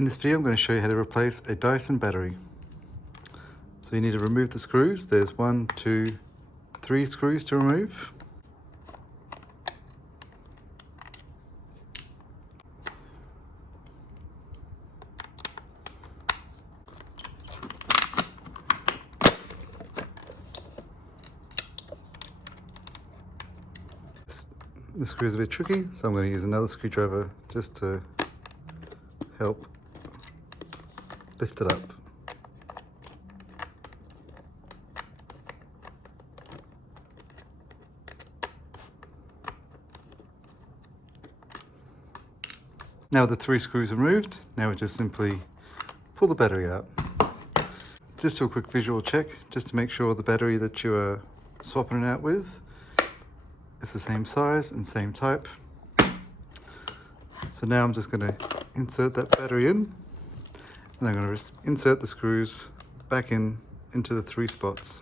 In this video, I'm going to show you how to replace a Dyson battery. So you need to remove the screws. There's 1, 2, 3 screws to remove. The screw is a bit tricky, so I'm going to use another screwdriver just to help lift it up. Now with the 3 screws removed, now we just simply pull the battery out. Just do a quick visual check, just to make sure the battery that you are swapping it out with is the same size and same type. So now I'm just going to insert that battery in, and I'm going to insert the screws back into the 3 spots.